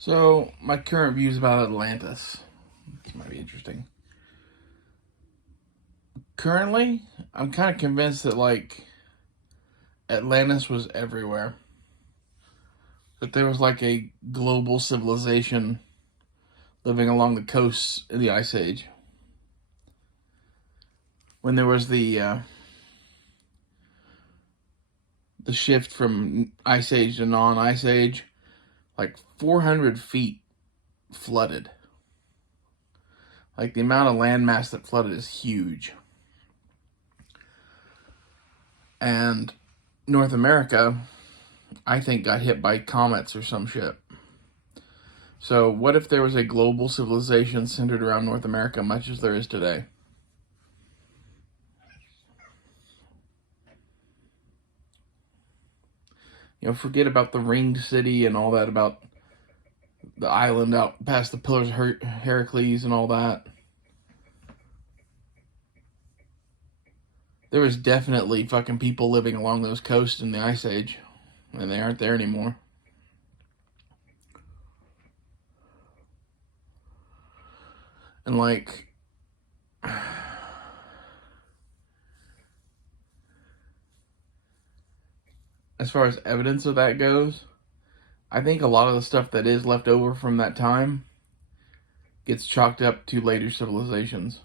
So, my current views about Atlantis. This might be interesting. Currently, I'm kind of convinced that, Atlantis was everywhere. That there was, a global civilization living along the coasts in the Ice Age. When there was the shift from Ice Age to non-Ice Age, 400 feet flooded. The amount of landmass that flooded is huge. And North America, I think, got hit by comets or some shit. So what if there was a global civilization centered around North America, much as there is today? Forget about the ringed city and all that, about the island out past the Pillars of Heracles and all that. There was definitely fucking people living along those coasts in the Ice Age, and they aren't there anymore. And as far as evidence of that goes, I think a lot of the stuff that is left over from that time gets chalked up to later civilizations.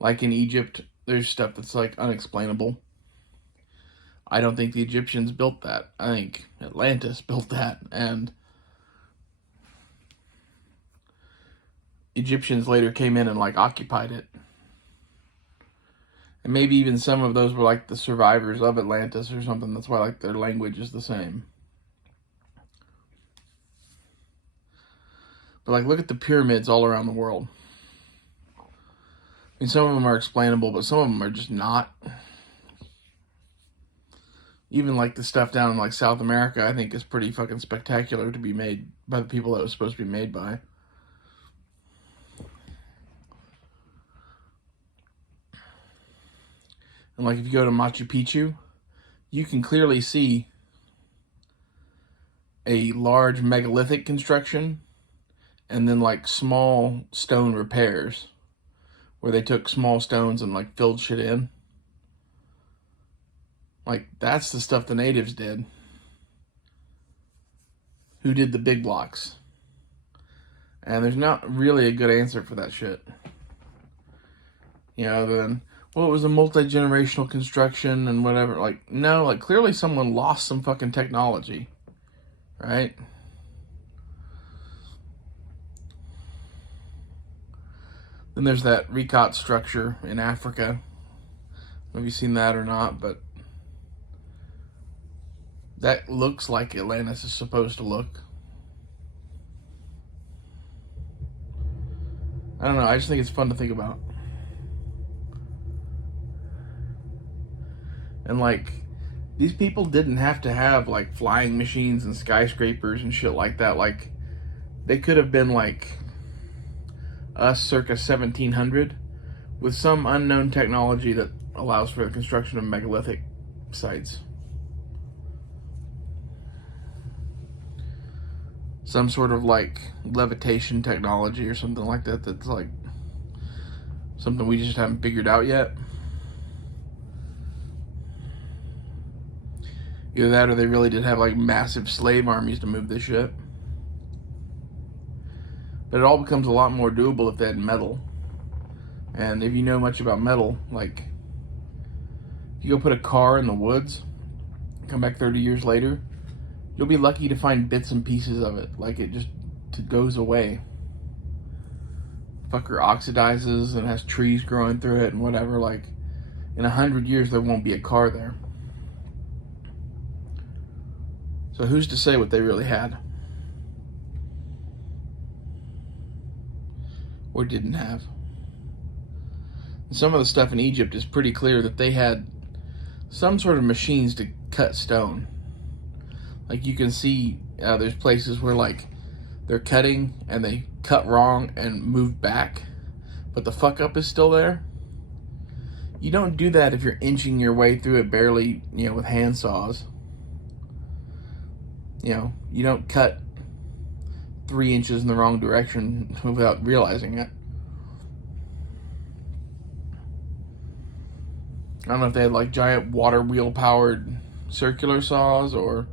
Like in Egypt, there's stuff that's unexplainable. I don't think the Egyptians built that. I think Atlantis built that, and Egyptians later came in and occupied it. And maybe even some of those were the survivors of Atlantis or something. That's why their language is the same. But look at the pyramids all around the world. I mean, some of them are explainable, but some of them are just not. Even the stuff down in South America, I think is pretty fucking spectacular to be made by the people that it was supposed to be made by. And if you go to Machu Picchu, you can clearly see a large megalithic construction and then small stone repairs where they took small stones and filled shit in. That's the stuff the natives did. Who did the big blocks? And there's not really a good answer for that shit. Other than, well, it was a multi-generational construction and whatever. No, clearly someone lost some fucking technology, right? Then there's that Rikat structure in Africa. Have you seen that or not? But that looks like Atlantis is supposed to look. I don't know, I just think it's fun to think about. And these people didn't have to have flying machines and skyscrapers and shit like that. They could have been us circa 1700 with some unknown technology that allows for the construction of megalithic sites. Some sort of levitation technology or something like that, that's something we just haven't figured out yet. Either that or they really did have massive slave armies to move this shit. But it all becomes a lot more doable if they had metal. And if you know much about metal, if you go put a car in the woods, come back 30 years later, you'll be lucky to find bits and pieces of it. It just goes away. Fucker oxidizes and has trees growing through it and whatever. In 100 years, there won't be a car there. So who's to say what they really had? Or didn't have? Some of the stuff in Egypt is pretty clear that they had some sort of machines to cut stone. You can see there's places where they're cutting and they cut wrong and move back, but the fuck up is still there. You don't do that if you're inching your way through it barely, with hand saws. You don't cut 3 inches in the wrong direction without realizing it. I don't know if they had like giant water wheel powered circular saws or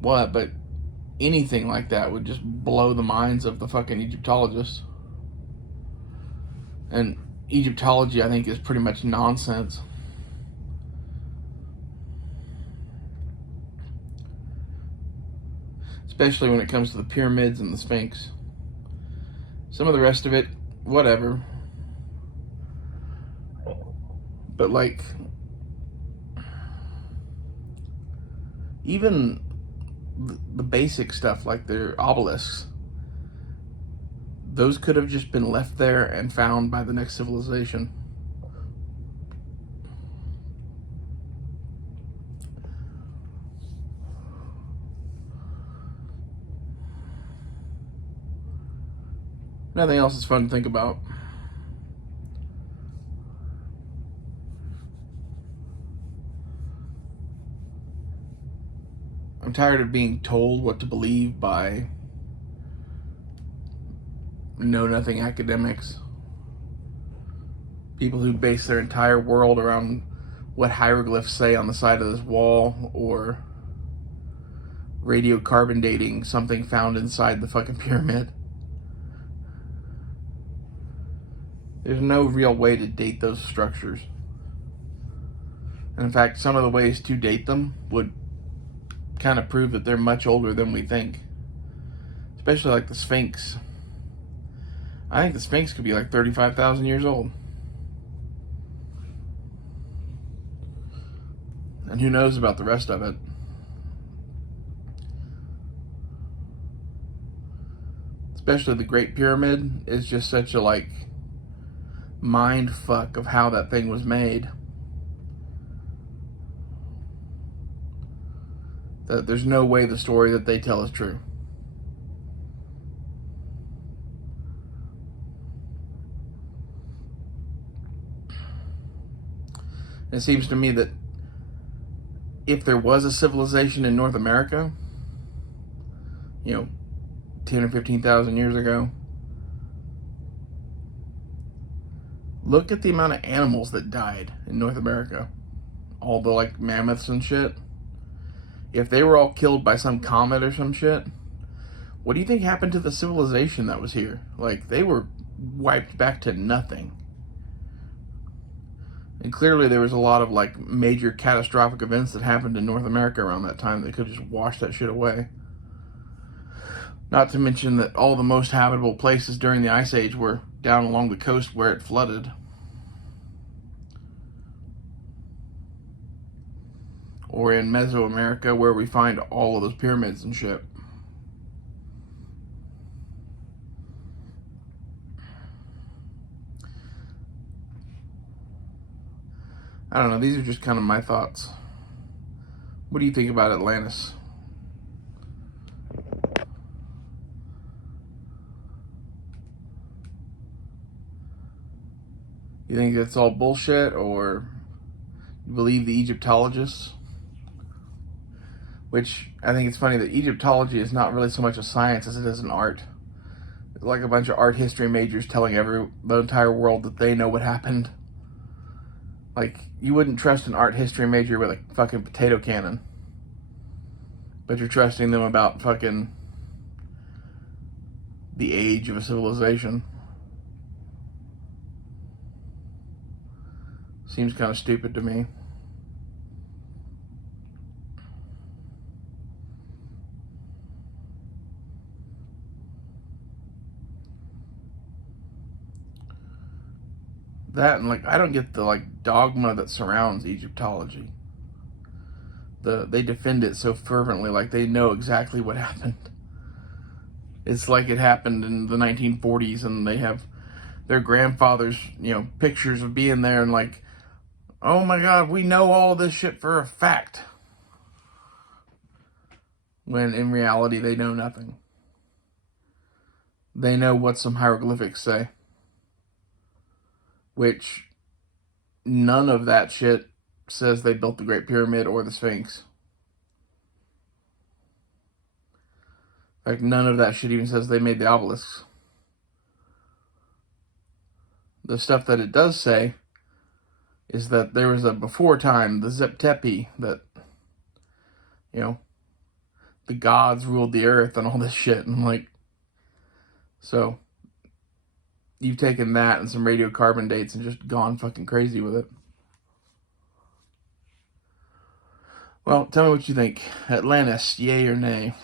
what, but anything like that would just blow the minds of the fucking Egyptologists. And Egyptology, I think, is pretty much nonsense. Especially when it comes to the pyramids and the Sphinx. Some of the rest of it, whatever. But like, even the basic stuff like their obelisks, those could have just been left there and found by the next civilization. Nothing else is fun to think about. I'm tired of being told what to believe by know-nothing academics. People who base their entire world around what hieroglyphs say on the side of this wall, or radiocarbon dating something found inside the fucking pyramid. There's no real way to date those structures. And in fact, some of the ways to date them would kind of prove that they're much older than we think. Especially like the Sphinx. I think the Sphinx could be like 35,000 years old. And who knows about the rest of it. Especially the Great Pyramid is just such a like mind fuck of how that thing was made. That there's no way the story that they tell is true. It seems to me that if there was a civilization in North America, 10 or 15,000 years ago, look at the amount of animals that died in North America. All the like mammoths and shit. If they were all killed by some comet or some shit, what do you think happened to the civilization that was here? Like, they were wiped back to nothing. And clearly there was a lot of like major catastrophic events that happened in North America around that time that could just wash that shit away. Not to mention that all the most habitable places during the Ice Age were down along the coast where it flooded. Or in Mesoamerica where we find all of those pyramids and shit. I don't know, these are just kind of my thoughts. What do you think about Atlantis? You think that's all bullshit, or you believe the Egyptologists? Which, I think it's funny that Egyptology is not really so much a science as it is an art. It's like a bunch of art history majors telling the entire world that they know what happened. Like, you wouldn't trust an art history major with a fucking potato cannon. But you're trusting them about fucking the age of a civilization. Seems kind of stupid to me. That, and like, I don't get the like dogma that surrounds Egyptology. They defend it so fervently, like they know exactly what happened. It's like it happened in the 1940s, and they have their grandfathers, pictures of being there, and like, oh my God, we know all this shit for a fact. When in reality, they know nothing. They know what some hieroglyphics say. Which, none of that shit says they built the Great Pyramid or the Sphinx. In fact, none of that shit even says they made the obelisks. The stuff that it does say is that there was a before time, the Zep Tepi, that, you know, the gods ruled the earth and all this shit. And like, so you've taken that and some radiocarbon dates and just gone fucking crazy with it. Well, tell me what you think. Atlantis, yay or nay?